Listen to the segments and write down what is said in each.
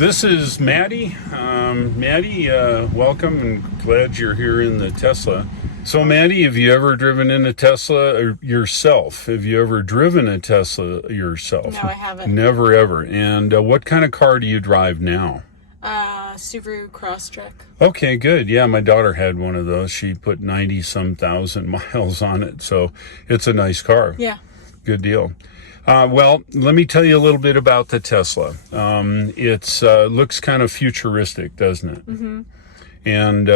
This is Maddie. Maddie, welcome and glad you're here in the Tesla. So Maddie, have you ever driven in a Tesla yourself? Have you ever driven a Tesla yourself? No, I haven't. Never ever. And what kind of car do you drive now? Subaru Crosstrek. Okay, good. Yeah, my daughter had one of those. She put 90-some thousand miles on it. So it's a nice car. Yeah. Good deal. Well, let me tell you a little bit about the Tesla. It looks kind of futuristic, doesn't it? Mm-hmm. And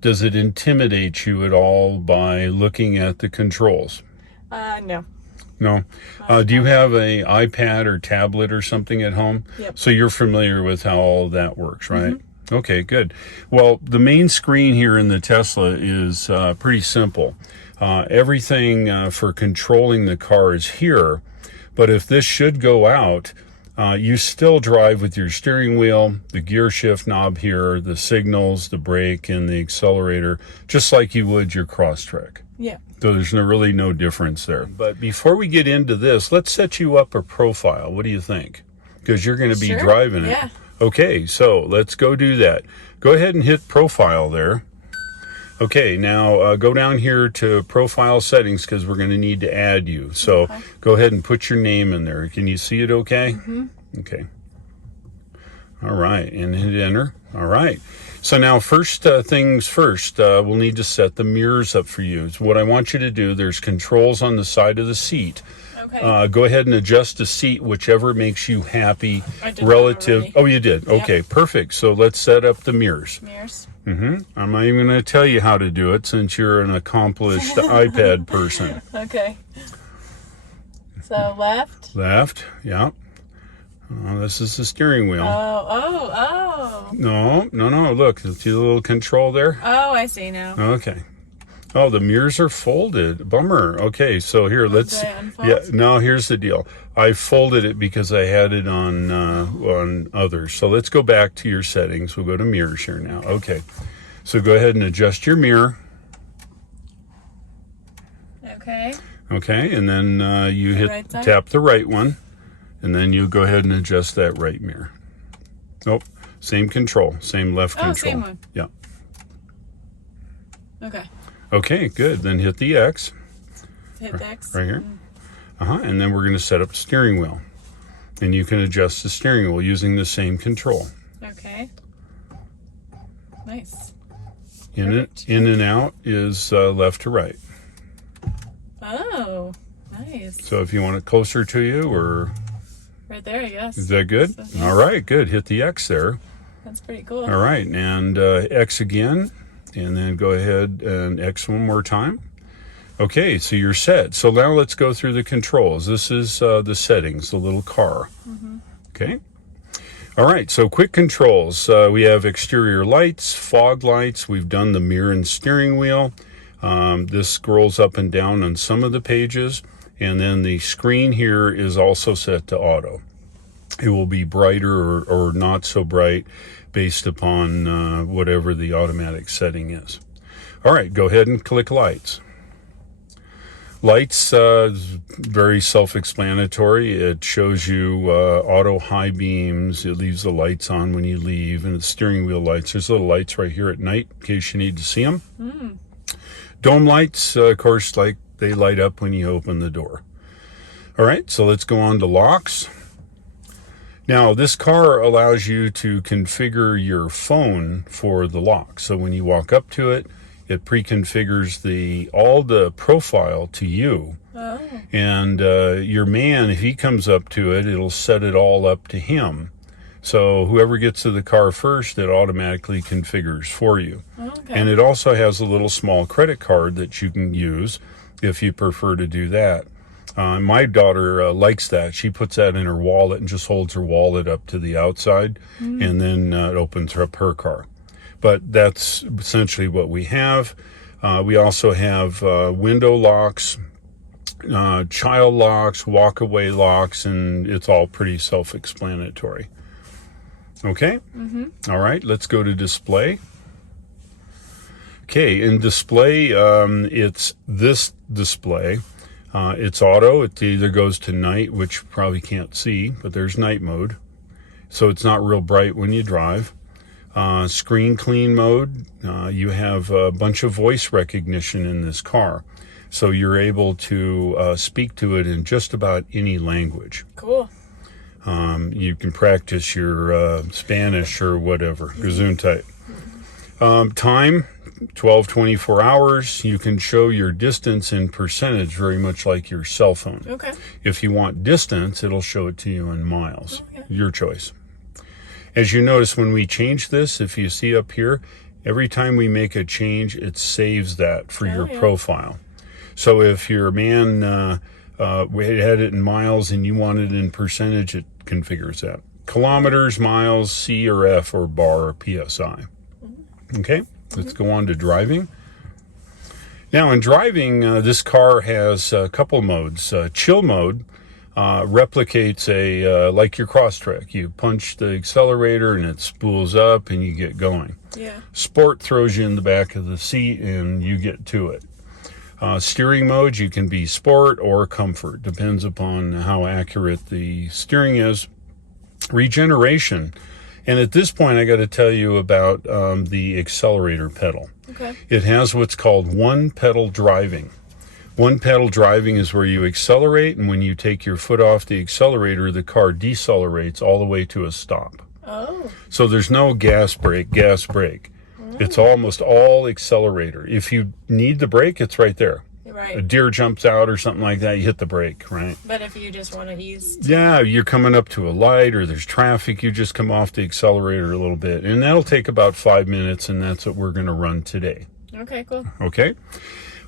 does it intimidate you at all by looking at the controls? No. No. Do you have an iPad or tablet or something at home? Yep. So you're familiar with how all that works, right? Mm-hmm. Okay, good. Well, the main screen here in the Tesla is pretty simple. Everything for controlling the car is here, but if this should go out, you still drive with your steering wheel, the gear shift knob here, the signals, the brake, and the accelerator, just like you would your Crosstrek. Yeah. So there's really no difference there. But before we get into this, let's set you up a profile. What do you think? Because you're going to be driving it. Yeah. Okay, so let's go do that. Go ahead and hit profile there. Okay, now go down here to profile settings because we're going to need to add you. So Okay. Go ahead and put your name in there. Can you see it okay? Mm-hmm. Okay. All right, and hit enter. All right. So now first things first, we'll need to set the mirrors up for you. So what I want you to do, there's controls on the side of the seat. Okay. Go ahead and adjust the seat, whichever makes you happy I did that relative. already. Oh, you did? Okay, perfect. So let's set up the mirrers. Mirrors. I'm not even going to tell you how to do it since you're an accomplished iPad person. Okay. So left. Left, yeah. This is the steering wheel. Oh. No. Look, see the little control there? Oh, I see now. Okay. Oh, the mirrors are folded. Bummer. Okay, so here, let's. Do I unfold? Yeah. No, here's the deal. I folded it because I had it on others. So let's go back to your settings. We'll go to mirrors here now. Okay. So go ahead and adjust your mirror. Okay. Okay, and then you hit right side? tap the right one, and then you go ahead and adjust that right mirror. Oh, same control, same left control. Same one. Yeah. Okay. Okay, good. Then hit the X. Hit the X. Right here. And then we're going to set up the steering wheel, and you can adjust the steering wheel using the same control. Okay. Nice. In Perfect. in and out is left to right. Oh, nice. So if you want it closer to you, or Right there, I guess. is that good? So, yeah. All right, good. Hit the X there. That's pretty cool. All right, and X again, and then go ahead and X one more time. Okay, so you're set. So now let's go through the controls. This is the settings, the little car. Mm-hmm. Okay. All right, so quick controls. We have exterior lights, fog lights. We've done the mirror and steering wheel. This scrolls up and down on some of the pages. And then the screen here is also set to auto. It will be brighter or not so bright based upon whatever the automatic setting is. All right, go ahead and click lights. Lights, very self-explanatory. It shows you auto high beams. It leaves the lights on when you leave, and the steering wheel lights. There's little lights right here at night in case you need to see them. Mm. Dome lights, of course, like they light up when you open the door. All right, so let's go on to locks. Now, this car allows you to configure your phone for the lock. So when you walk up to it, it pre-configures all the profile to you. Oh. And your man, if he comes up to it, it'll set it all up to him. So whoever gets to the car first, it automatically configures for you. Okay. And it also has a little small credit card that you can use if you prefer to do that. My daughter likes that. She puts that in her wallet and just holds her wallet up to the outside, and then it opens up her car. But that's essentially what we have. We also have window locks, child locks, walk-away locks, and it's all pretty self-explanatory. Okay? Mm-hmm. All right, let's go to display. Okay, in display, it's this display. It's auto. It either goes to night, which you probably can't see, but there's night mode. so it's not real bright when you drive. Screen clean mode, you have a bunch of voice recognition in this car. So you're able to speak to it in just about any language. Cool. You can practice your Spanish or whatever, Gesundheit. Time, 24 hours. You can show your distance in percentage, very much like your cell phone. Okay. If you want distance, it'll show it to you in miles. Okay. Your choice. As you notice, when we change this, if you see up here, every time we make a change, it saves that for your profile. So if your man had it in miles and you want it in percentage, it configures that. Kilometers, miles, C or F or bar or PSI. Okay, let's go on to driving. Now in driving, this car has a couple modes. Chill mode replicates like your Crosstrek. You punch the accelerator and it spools up and you get going. Yeah. Sport throws you in the back of the seat and you get to it. Steering mode, you can be sport or comfort, depends upon how accurate the steering is. Regeneration, and at this point I got to tell you about the accelerator pedal. Okay. It has what's called one pedal driving. One pedal driving is where you accelerate, and when you take your foot off the accelerator, the car decelerates all the way to a stop. Oh. So there's no gas brake, gas brake. It's almost all accelerator. If you need the brake, it's right there. Right. A deer jumps out or something like that, you hit the brake, right? But if you just want to ease. Yeah, you're coming up to a light or there's traffic, you just come off the accelerator a little bit. And that'll take about 5 minutes, and that's what we're going to run today. Okay, cool. Okay?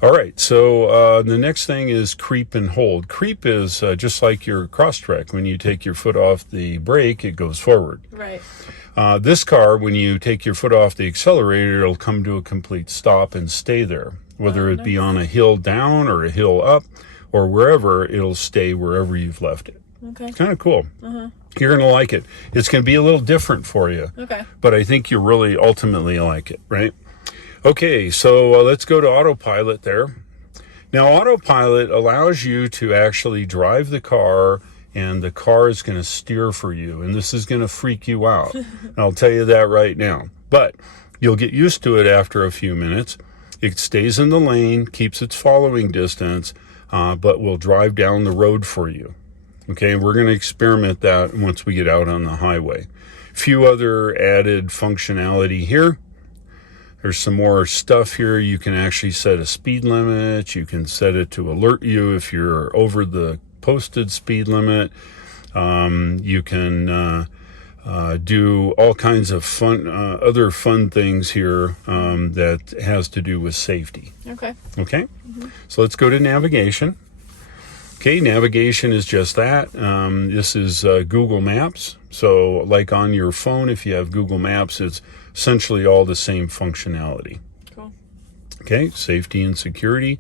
All right, so the next thing is creep and hold. Creep is just like your Crosstrek. When you take your foot off the brake, it goes forward. Right. This car, when you take your foot off the accelerator, it'll come to a complete stop and stay there. Whether it be on a hill down or a hill up or wherever, it'll stay wherever you've left it. Okay. Kind of cool. You're going to like it. It's going to be a little different for you. Okay. But I think you really ultimately like it, right? Okay, so let's go to Autopilot there. Now, Autopilot allows you to actually drive the car, and the car is going to steer for you, and this is going to freak you out. And I'll tell you that right now. But you'll get used to it after a few minutes. It stays in the lane, keeps its following distance, but will drive down the road for you. Okay, we're going to experiment that once we get out on the highway. Few other added functionality here. There's some more stuff here. You can actually set a speed limit. You can set it to alert you if you're over the posted speed limit. You can do all kinds of fun, other fun things here that has to do with safety. Okay. Okay, so let's go to navigation. Okay, navigation is just that. This is Google Maps. So like on your phone, if you have Google Maps, it's essentially all the same functionality. Cool. Okay, safety and security.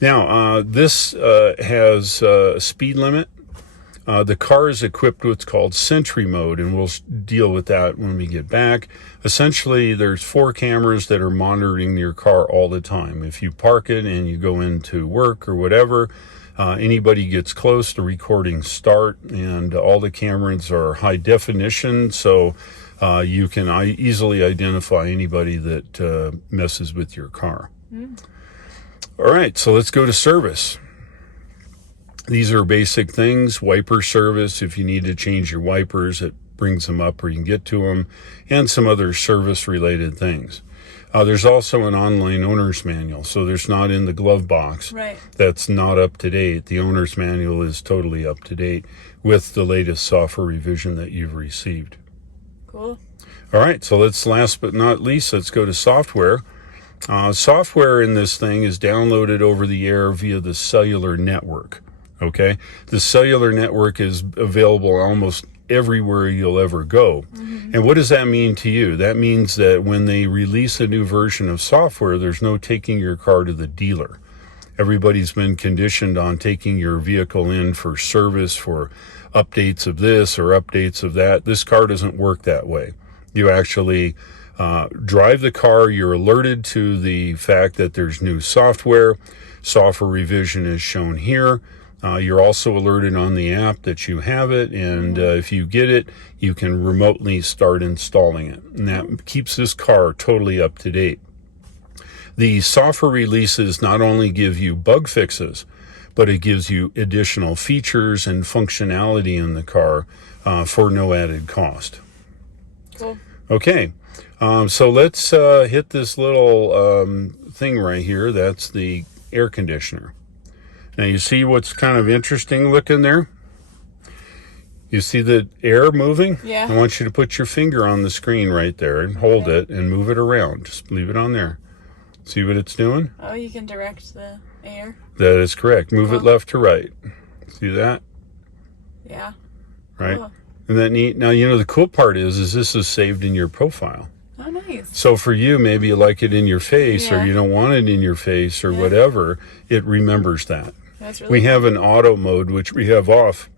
Now, this has a speed limit. The car is equipped with what's called Sentry Mode, and we'll deal with that when we get back. Essentially, there's 4 cameras that are monitoring your car all the time. If you park it and you go into work or whatever, anybody gets close, the recordings start, and all the cameras are high definition, so you can easily identify anybody that messes with your car. All right, so let's go to service. These are basic things. Wiper service, if you need to change your wipers, it brings them up or you can get to them, and some other service-related things. There's also an online owner's manual, so there's not in the glove box. Right. That's not up to date. The owner's manual is totally up to date with the latest software revision that you've received. Cool. All right, so last but not least, let's go to software. Software in this thing is downloaded over the air via the cellular network. Okay, the cellular network is available almost everywhere you'll ever go. And what does that mean to you? That means that when they release a new version of software, there's no taking your car to the dealer. Everybody's been conditioned on taking your vehicle in for service, for updates of this or updates of that. This car doesn't work that way. You actually drive the car, you're alerted to the fact that there's new software. Software revision is shown here. You're also alerted on the app that you have it, and if you get it, you can remotely start installing it. And that keeps this car totally up to date. The software releases not only give you bug fixes, but it gives you additional features and functionality in the car for no added cost. Cool. Okay, so let's hit this little thing right here. That's the air conditioner. Now you see what's kind of interesting looking there? You see the air moving? Yeah. I want you to put your finger on the screen right there and hold it and move it around. Just leave it on there. See what it's doing? Oh, you can direct the air. That is correct. Move it left to right. See that? Yeah. Right? Cool. Isn't that neat? Now, you know, the cool part is this is saved in your profile. Oh, nice. So for you, maybe you like it in your face or you don't want it in your face or whatever, it remembers that. That's really We cool. have an auto mode, which we have off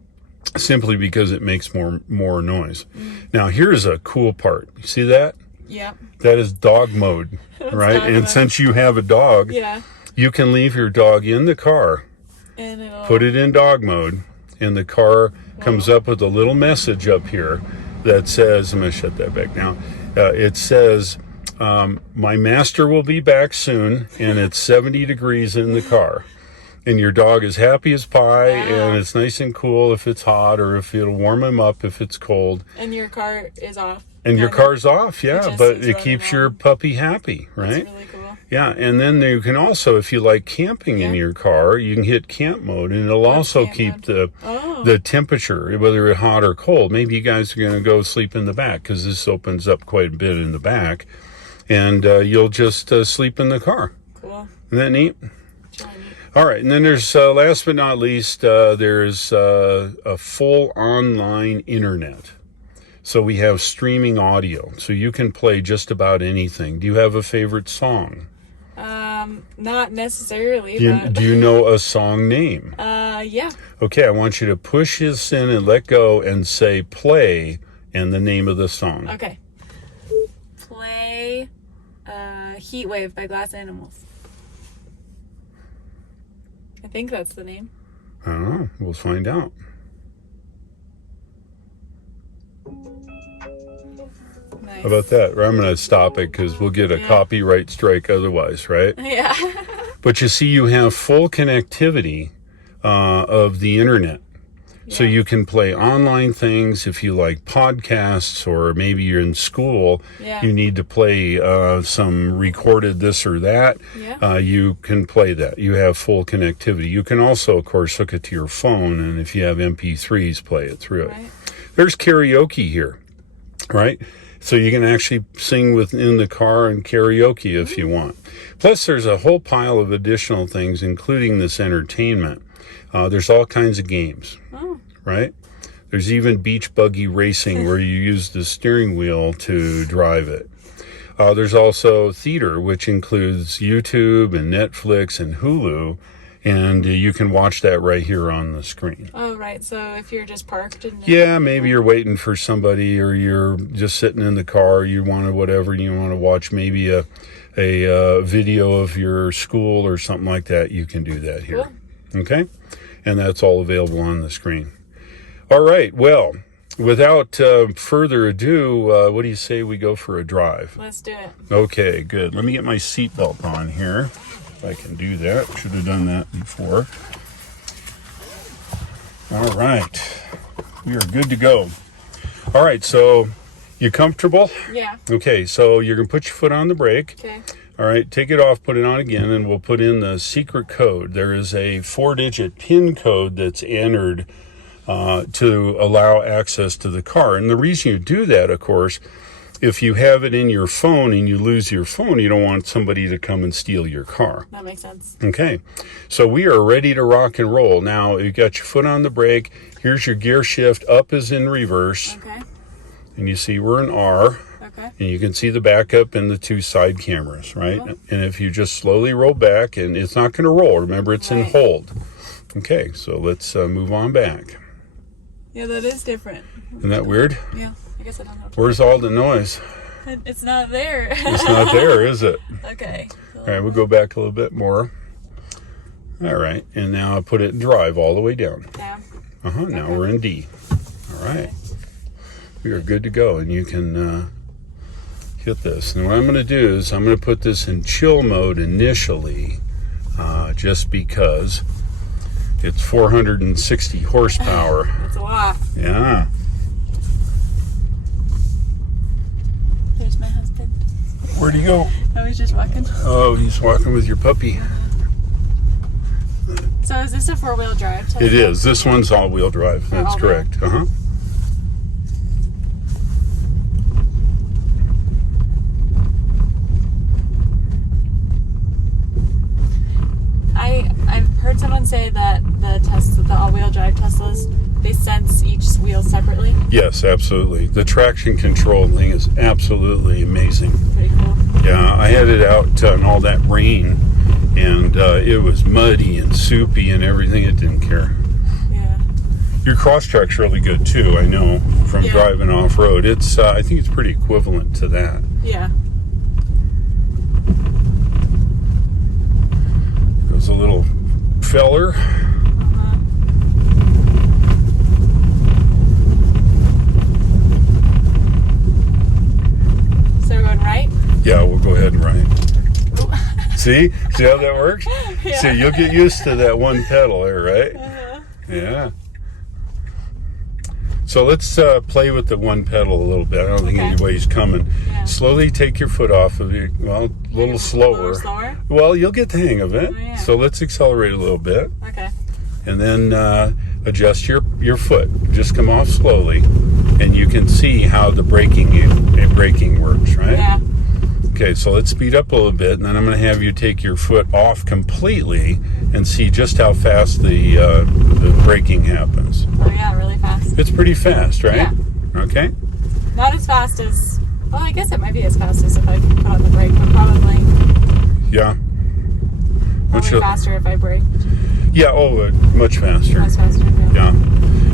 simply because it makes more noise. Now, here's a cool part. You see that? Yeah. That is dog mode, right? dog And mode. since you have a dog, Yeah. you can leave your dog in the car, And it'll... put it in dog mode, and the car comes up with a little message up here that says, I'm going to shut that back now. It says, my master will be back soon, and it's 70 degrees in the car. And your dog is happy as pie, and it's nice and cool if it's hot, or if it'll warm him up if it's cold. And your car is off. And your car's off, yeah, just but is it running keeps your on. puppy happy, right? That's really cool. Yeah, and then you can also, if you like camping in your car, you can hit camp mode, and it'll also camp keep mode? the temperature, whether it's hot or cold. Maybe you guys are going to go sleep in the back, because this opens up quite a bit in the back, and you'll just sleep in the car. Cool. Isn't that neat? Really neat. All right, and then there's, last but not least, there's a full online internet. So we have streaming audio, so you can play just about anything. Do you have a favorite song? Not necessarily, Do you know a song name? yeah. Okay, I want you to push this in and let go and say play and the name of the song. Okay. Play Heat Wave by Glass Animals. I think that's the name. I don't know. We'll find out. Nice. How about that? I'm going to stop it because we'll get a copyright strike otherwise, right? Yeah. But you see, you have full connectivity of the internet. So you can play online things if you like podcasts, or maybe you're in school, you need to play some recorded this or that. You can play that. You have full connectivity. You can also, of course, hook it to your phone, and if you have MP3s, play it through it. There's karaoke here, right? So you can actually sing within the car and karaoke if you want. Plus, there's a whole pile of additional things, including this entertainment. There's all kinds of games, right? There's even beach buggy racing where you use the steering wheel to drive it. There's also theater, which includes YouTube and Netflix and Hulu, and you can watch that right here on the screen. Oh, right. So if you're just parked and... Yeah, maybe you're waiting for somebody, or you're just sitting in the car, you want to whatever, you want to watch maybe a video of your school or something like that, you can do that here. Cool. Okay? And that's all available on the screen. All right, well, without further ado, what do you say we go for a drive? Let's do it. Okay, good. Let me get my seatbelt on here. If I can do that. Should have done that before. All right. We are good to go. All right, so you comfortable? Yeah. Okay, so you're going to put your foot on the brake. Okay. All right, take it off, put it on again, and we'll put in the secret code. There is a 4-digit PIN code that's entered to allow access to the car. And the reason you do that, of course, if you have it in your phone and you lose your phone, you don't want somebody to come and steal your car. That makes sense. Okay, so we are ready to rock and roll. Now, you got your foot on the brake. Here's your gear shift. Up is in reverse. Okay. And you see we're in R. Okay. And you can see the backup and the 2 side cameras, right? Cool. And if you just slowly roll back, and it's not going to roll. Remember, it's in hold. Okay, so let's move on back. Yeah, that is different. Isn't that weird? Yeah, I guess I don't know. Where's all the noise? It's not there. It's not there, is it? Okay. All right, we'll go back a little bit more. All right, and now I put it in drive all the way down. Yeah. Now we're in D. All right. We are good to go, and you can hit this. And what I'm going to do is I'm going to put this in chill mode initially, just because it's 460 horsepower. That's a lot. Yeah. There's my husband. Where'd he go? Oh, he's just walking. Oh, he's walking with your puppy. So is this a 4-wheel drive? Tesla? It is. This one's all-wheel drive. That's all-wheel. correct. I've heard someone say that the all-wheel drive Teslas, they sense each wheel separately. Yes, absolutely. The traction control thing is absolutely amazing. Pretty cool. Yeah, I had it out in all that rain, and it was muddy and soupy and everything. It didn't care. Yeah. Your cross-track's really good too, I know, from driving off-road. It's I think it's pretty equivalent to that. Yeah. There's a little feller. So we're going right? Yeah, we'll go ahead and right. Ooh. See how that works? Yeah. See, you'll get used to that one pedal there, right? Yeah. So let's play with the one pedal a little bit. I don't think anybody's coming. Yeah. Slowly take your foot off of it. Well, a little slower. Slower? Well, you'll get the hang of it. Oh, yeah. So let's accelerate a little bit. Okay. And then adjust your foot. Just come off slowly, and you can see how the braking works, right? Yeah. Okay, so let's speed up a little bit, and then I'm going to have you take your foot off completely and see just how fast the braking happens. Oh yeah, really fast. It's pretty fast, right? Yeah. Okay. Not as fast as, well, I guess it might be as fast as if I put on the brake, but probably Yeah. faster if I brake. Yeah, much faster. Much faster, Yeah.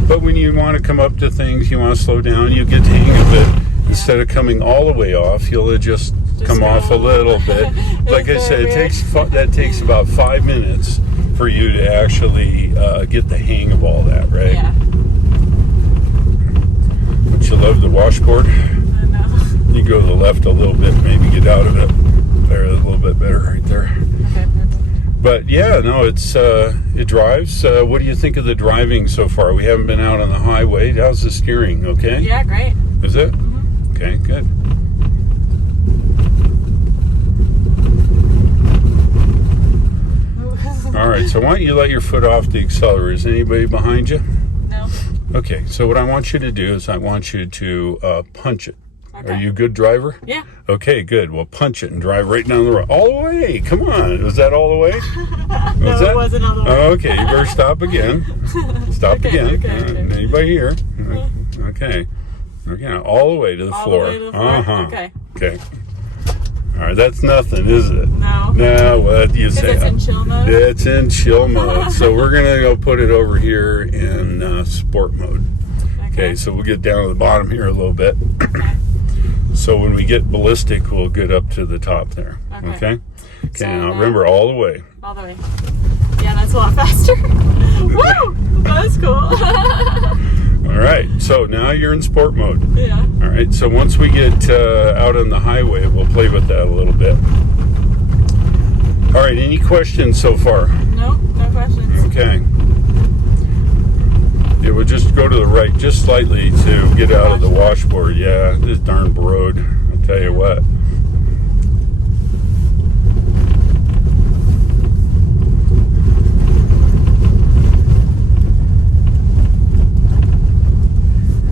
But when you want to come up to things, you want to slow down, you get the hang of it. Instead of coming all the way off, you'll just come off a little bit. Like I said, that takes about 5 minutes for you to actually get the hang of all that, right? Yeah. Don't you love the washboard? I know. You go to the left a little bit, maybe get out of it. There, a little bit better right there. Okay, perfect. But yeah, no, it drives. What do you think of the driving so far? We haven't been out on the highway. How's the steering? Okay? Yeah, great. Is it? Mm-hmm. Okay, good. All right, so why don't you let your foot off the accelerator? Is anybody behind you? No. Okay, so what I want you to do is I want you to punch it. Okay. Are you a good driver? Yeah. Okay, good. Well, punch it and drive right down the road. All the way. Come on. Was that all the way? No, it wasn't all the way. Okay, you better stop again. Stop again. Okay. Anybody here? Okay. Okay, all the way to the All floor. the way to the floor? Okay. Okay. All right, that's nothing, is it? No. No, what do you say? It's in chill mode? It's in chill mode. So we're going to go put it over here in sport mode. Okay, so we'll get down to the bottom here a little bit. Okay. So when we get ballistic, we'll get up to the top there. Okay? Okay, So now remember, all the way. All the way. Yeah, that's a lot faster. Woo! That was cool. All right, so now you're in sport mode. Yeah. All right, so once we get out on the highway, we'll play with that a little bit. All right, any questions so far? No questions. Okay. Yeah, we'll just go to the right just slightly to get out of the washboard. Yeah, this darn road, I'll tell you what.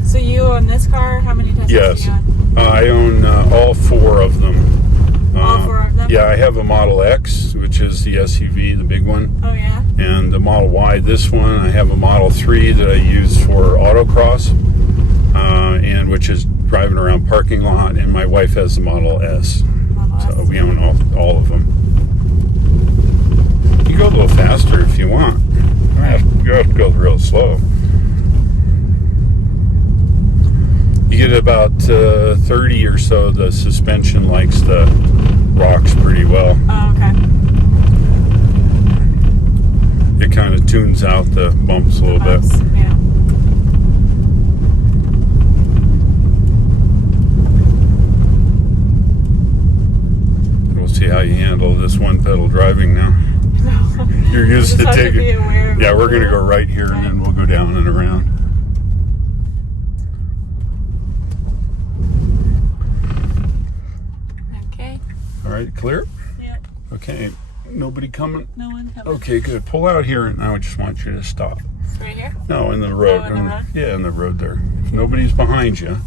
So you own this car? How many Teslas Yes, do you own? I own all 4 of them. All 4 of them? Yeah, I have a Model X, which is the SUV, the big one. Oh, yeah? And the Model Y, this one. I have a Model 3 that I use for autocross, and which is driving around parking lot. And my wife has the Model S. So we own all of them. You go a little faster if you want. You have to go real slow. You get about 30 or so. The suspension likes the rocks pretty well. Oh, okay. tunes out the bumps a little bit. Yeah. We'll see how you handle this one pedal driving now. You're used to taking. Yeah, we're gonna go right here and then we'll go down and around. Okay. All right, clear? Yeah. Okay. Nobody coming? No one coming. Okay, good. Pull out here, and I just want you to stop. Right here? No, in the road. Oh, in the road? Yeah, in the road there. If nobody's behind you.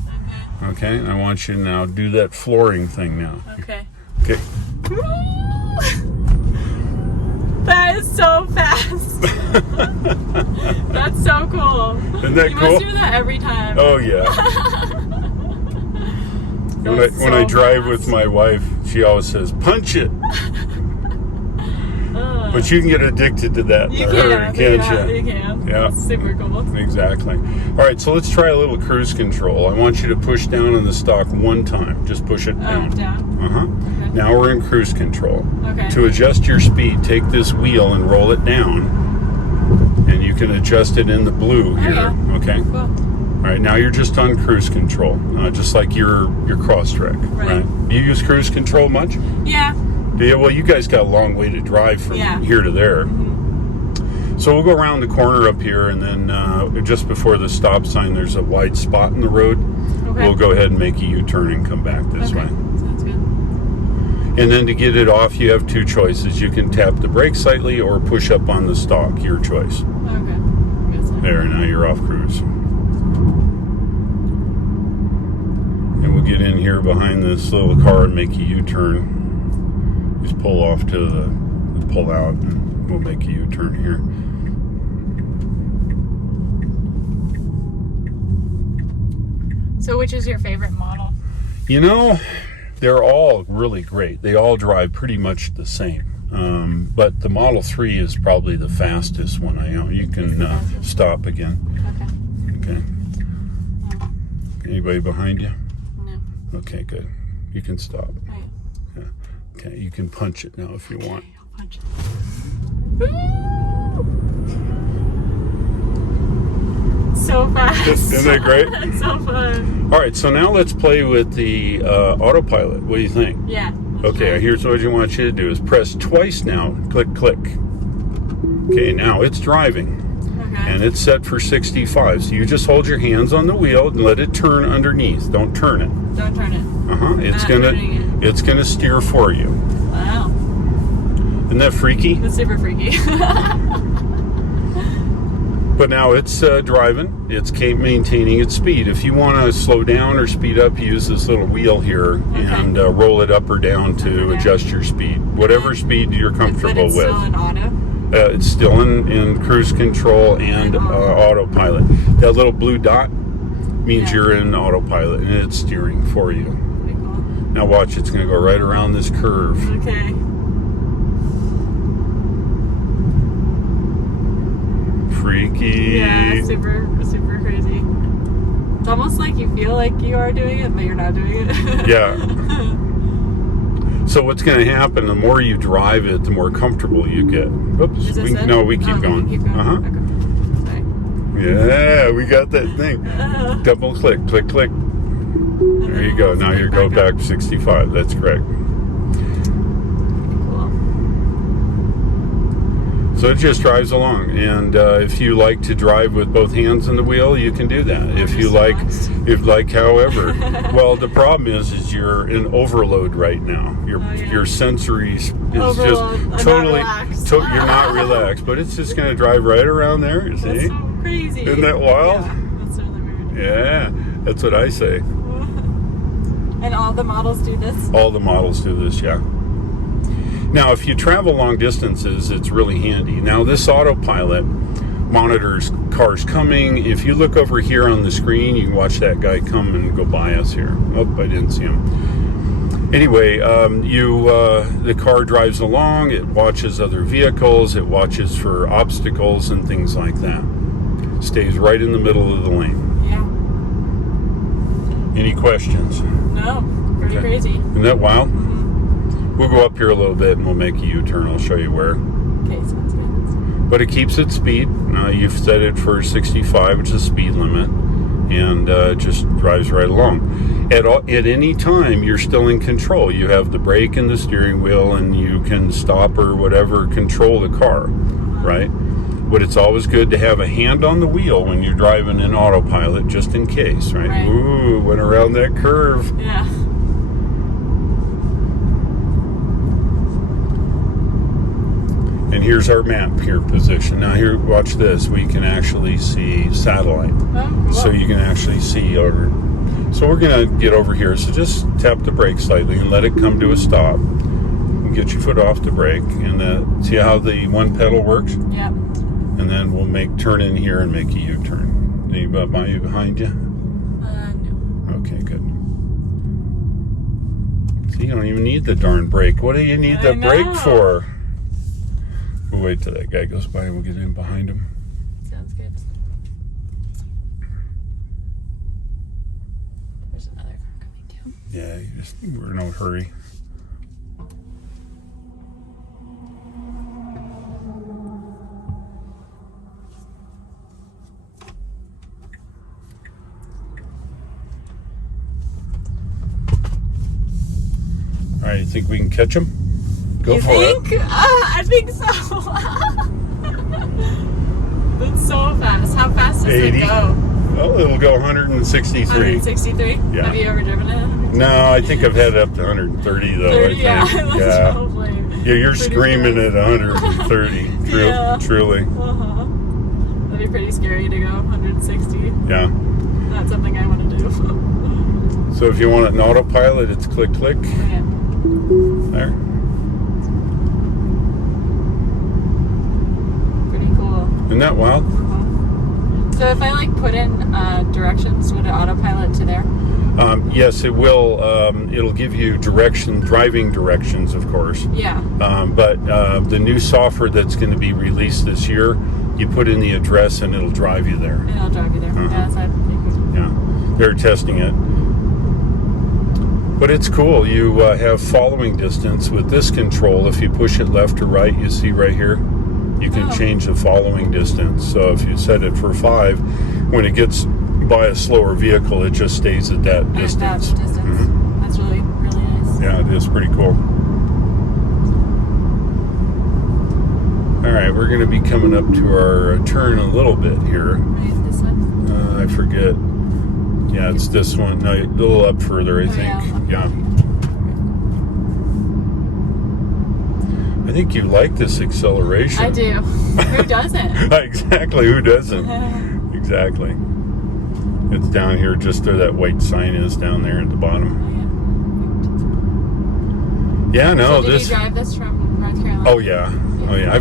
Okay, I want you to now do that flooring thing now. Okay. Okay. That is so fast. That's so cool. Isn't that you cool? must do that every time. Oh, yeah. When I drive with my wife, she always says, punch it. But you can get addicted to that in a hurry, can't you? You can. Yeah. It's super cool. Exactly. All right, so let's try a little cruise control. I want you to push down on the stalk one time. Just push it down. Down. Okay. Now we're in cruise control. Okay. To adjust your speed, take this wheel and roll it down. And you can adjust it in the blue here. Yeah. Okay? Cool. All right, now you're just on cruise control, just like your cross-track. Right. Do you use cruise control much? Yeah. Yeah, well, you guys got a long way to drive from here to there. Mm-hmm. So we'll go around the corner up here, and then just before the stop sign, there's a wide spot in the road. Okay. We'll go ahead and make a U-turn and come back this way. Sounds good. And then to get it off, you have two choices. You can tap the brake slightly or push up on the stalk, your choice. Okay. There, now you're off cruise. And we'll get in here behind this little car and make a U-turn. Just pull off to the pull out, and we'll make a U-turn here. So which is your favorite model? You know, they're all really great. They all drive pretty much the same. But the Model 3 is probably the fastest one I own. You can stop again. Okay. Okay. Anybody behind you? No. Okay, good. You can stop. Right. Yeah. Okay, you can punch it now if you want. I'll punch it. So fast. Isn't that great? It's so fun. All right, so now let's play with the Autopilot. What do you think? Yeah. Okay, here's what I want you to do is press twice now. Click, click. Okay, now it's driving. Okay. And it's set for 65. So you just hold your hands on the wheel and let it turn underneath. Don't turn it. Don't turn it. It's gonna steer for you. Wow. Isn't that freaky? That's super freaky. But now it's driving. It's maintaining its speed. If you want to slow down or speed up, use this little wheel here and roll it up or down to adjust your speed. Whatever speed you're comfortable with. Still in auto? It's still in cruise control and autopilot. That little blue dot means you're in autopilot and it's steering for you. Pretty cool. Now watch, it's going to go right around this curve. Okay. Freaky. Yeah, super, super crazy. It's almost like you feel like you are doing it, but you're not doing it. Yeah. So what's going to happen, the more you drive it, the more comfortable you get. Oops. Is this it? No, we keep going. Keep going. Uh-huh. Okay. Sorry. Yeah, we got that thing. Double click, click, click. There you go. Now you go back 65. That's correct. Cool. So it just drives along, and if you like to drive with both hands on the wheel, you can do that. If you like, however, well, the problem is you're in overload right now. Your sensory is Overload. just totally, you're not relaxed, but it's just going to drive right around there. You see? That's so crazy. Isn't that wild? Yeah, that's really weird. Yeah, that's what I say. And all the models do this? All the models do this, yeah. Now, if you travel long distances, it's really handy. Now, this Autopilot monitors cars coming. If you look over here on the screen, you can watch that guy come and go by us here. Oh, I didn't see him. Anyway, the car drives along. It watches other vehicles. It watches for obstacles and things like that. Stays right in the middle of the lane. Yeah. Any questions? No, pretty crazy. Isn't that wild? Mm-hmm. We'll go up here a little bit and we'll make a U-turn. I'll show you where. Okay, sounds good. but it keeps its speed. You've set it for 65, which is the speed limit, and just drives right along. At any time, you're still in control. You have the brake and the steering wheel, and you can stop or whatever, control the car, right? But it's always good to have a hand on the wheel when you're driving in autopilot, just in case, right? Ooh, went around that curve. Yeah. And here's our map here position. Now here, watch this. We can actually see satellite. Oh, cool. So you can actually see over. So we're gonna get over here. So just tap the brake slightly and let it come to a stop. And get your foot off the brake, and see how the one pedal works? Yeah. And then we'll turn in here and make a U-turn. Anybody behind you? No. Okay, good. See, you don't even need the darn brake. What do you need the brake for? We'll wait till that guy goes by and we'll get in behind him. Sounds good. There's another car coming too. Yeah, we're in no hurry. All right, you think we can catch him? Go for it. I think so. That's so fast. How fast does 80. it go? Well, it'll go 163. 163? Yeah. Have you ever driven it? No, I think I've had it up to 130 though. 30, I think. yeah. Yeah. Probably Yeah, you're pretty screaming fast. at 130. Yeah. Truly. Uh-huh. That'd be pretty scary to go 160. Yeah. Not something I want to do. So if you want it in autopilot, it's click, click. Okay. There. Pretty cool. Isn't that wild? So if I put in directions, would it autopilot to there? Yes, it will. It'll give you driving directions, of course. Yeah. But the new software that's going to be released this year, you put in the address and it'll drive you there. And it'll drive you there. Uh-huh. Yeah, that's what I figured. Yeah, they're testing it. But it's cool. You have following distance with this control. If you push it left or right, you see right here, you can change the following distance. So if you set it for 5, when it gets by a slower vehicle, it just stays at that distance. At that distance. Mhm. That's really, really nice. Yeah, it is pretty cool. All right, we're going to be coming up to our turn a little bit here. Right, this one? I forget. Yeah, it's this one. No, a little up further, I think. Yeah. I think you like this acceleration. I do. Who doesn't? Exactly. Who doesn't? Exactly. It's down here, just where that white sign is down there at the bottom. Yeah, no, so did you drive this from North Carolina? Oh yeah. Oh yeah.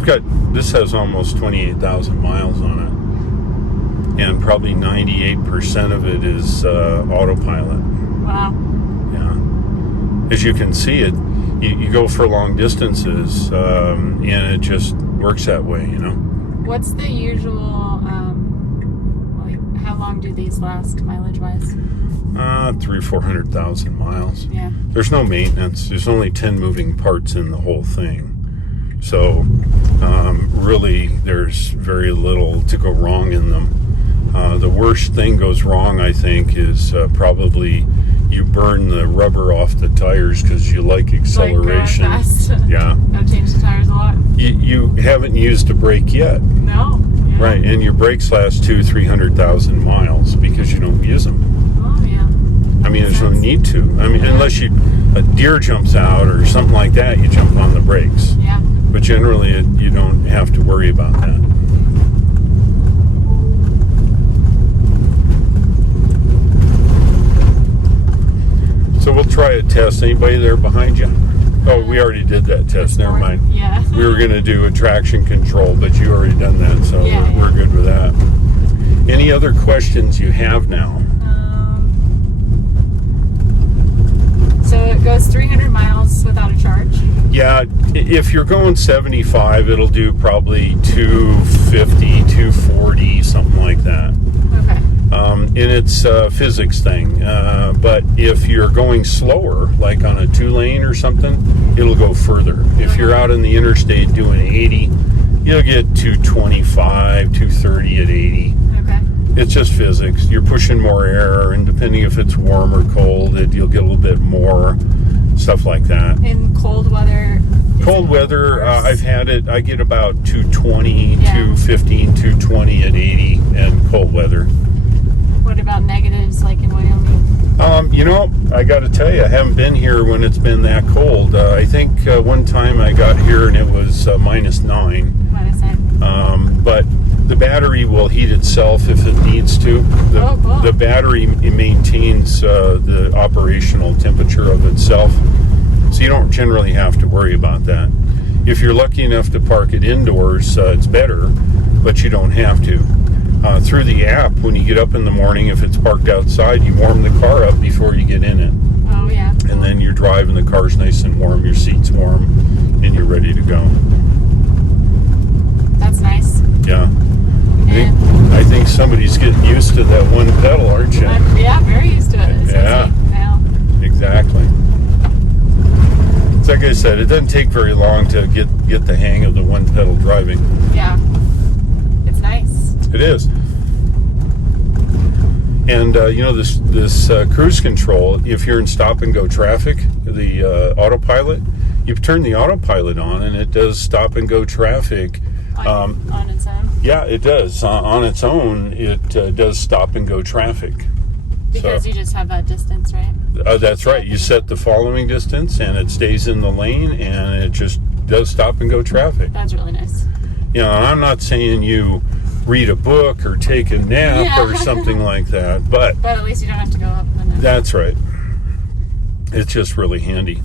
This has almost 28,000 miles on it, and probably 98% of it is autopilot. Wow. Yeah. As you can see, you go for long distances, and it just works that way, you know. What's the usual? How long do these last mileage-wise? 300,000 or 400,000 miles. Yeah. There's no maintenance. There's only 10 moving parts in the whole thing. So really there's very little to go wrong in them. The worst thing goes wrong, I think, is probably you burn the rubber off the tires because you like acceleration. Fast. Yeah. Gotta change the tires a lot. You haven't used a brake yet. No. Yeah. Right, and your brakes last 200,000-300,000 miles because you don't use them. Oh yeah. I mean, there's no need to. I mean, unless a deer jumps out or something like that, you jump on the brakes. Yeah. But generally, you don't have to worry about that. So we'll try a test. Anybody there behind you? Oh, we already did that test. Never mind. Yeah. We were going to do a traction control, but you already done that, so we're good with that. Any other questions you have now? So it goes 300 miles without a charge? Yeah, if you're going 75, it'll do probably 250, 240, something like that. Okay. And it's a physics thing. But if you're going slower, like on a 2-lane or something, it'll go further. If you're out in the interstate doing 80, you'll get 225, 230 at 80. Okay. It's just physics. You're pushing more air, and depending if it's warm or cold, you'll get a little bit more, stuff like that. In cold weather? Cold weather, I've had it, I get about 220, Yeah. 215, 220 at 80 in cold weather. What about negatives like in Wyoming? I got to tell you, I haven't been here when it's been that cold. I think one time I got here and it was -9. But the battery will heat itself if it needs to. Cool. The battery maintains the operational temperature of itself, so you don't generally have to worry about that. If you're lucky enough to park it indoors, it's better, but you don't have to. Through the app, when you get up in the morning, if it's parked outside, you warm the car up before you get in it. Oh, yeah. And then you're driving, the car's nice and warm, your seat's warm, and you're ready to go. That's nice. Yeah. And I think somebody's getting used to that one pedal, aren't you? I'm very used to it. It's Yeah. easy now. Exactly. It's like I said, it doesn't take very long to get the hang of the one pedal driving. Yeah. It's nice. It is. And this cruise control, if you're in stop and go traffic, the Autopilot, you turn the Autopilot on and it does stop and go traffic. On its own? Yeah, it does. On its own, it does stop and go traffic. Because you just have that distance, right? That's right. You set the following distance and it stays in the lane and it just does stop and go traffic. That's really nice. And I'm not saying you read a book or take a nap or something like that, but at least you don't have to go up and then. that's right. It's just really handy.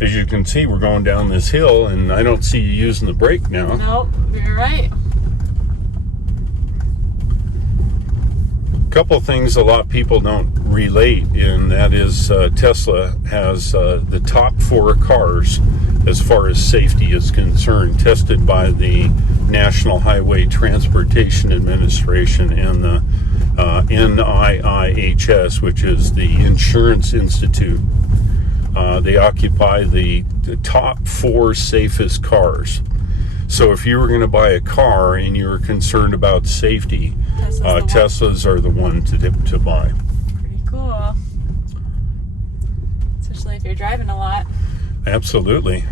As you can see, we're going down this hill and I don't see you using the brake now. Nope, you're right. Couple things a lot of people don't relate, and that is Tesla has the top 4 cars as far as safety is concerned, tested by the National Highway Transportation Administration and the NIIHS, which is the Insurance Institute. They occupy the top 4 safest cars. So if you were going to buy a car and you were concerned about safety, Teslas are the one to buy. Pretty cool. Especially if you're driving a lot. Absolutely.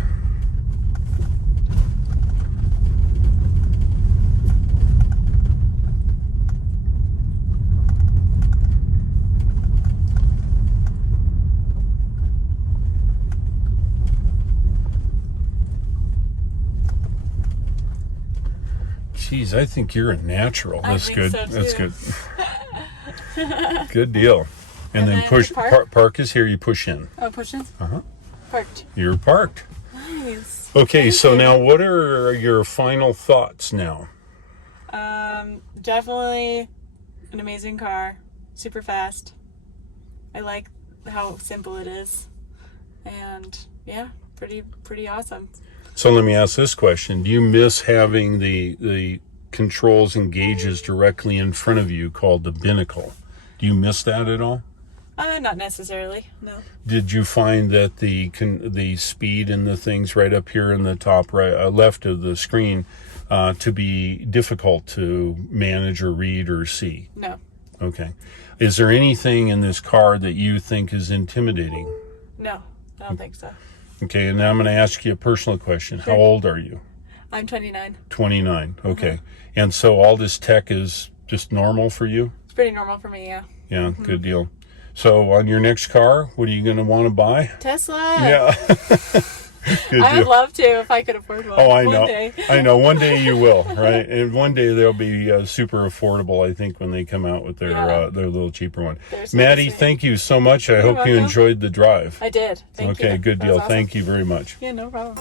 Geez, I think you're a natural. That's good. So too. That's good. Good deal. And then push. Park is here. You push in. Oh, push in? Uh-huh. Parked. You're parked. Nice. Okay, so now what are your final thoughts now? Definitely an amazing car. Super fast. I like how simple it is. And yeah, pretty awesome. So let me ask this question. Do you miss having the controls and gauges directly in front of you called the binnacle? Do you miss that at all? Not necessarily, no. Did you find that the speed and the things right up here in the top right left of the screen to be difficult to manage or read or see? No. Okay. Is there anything in this car that you think is intimidating? No, I don't think so. Okay, and now I'm going to ask you a personal question. Sure. How old are you? I'm 29. 29. Okay. And so all this tech is just normal for you? It's pretty normal for me, yeah. Yeah, good deal. So on your next car, what are you going to want to buy? Tesla. Yeah. Good I would deal. love to if I could afford one. Oh, I know. One day. I know. One day you will, right? And one day they'll be super affordable, I think, when they come out with their little cheaper one. Maddie, thank you so much. I hope you enjoyed the drive. I did. Thank you. Okay, good That deal. was awesome. Thank you very much. Yeah, no problem.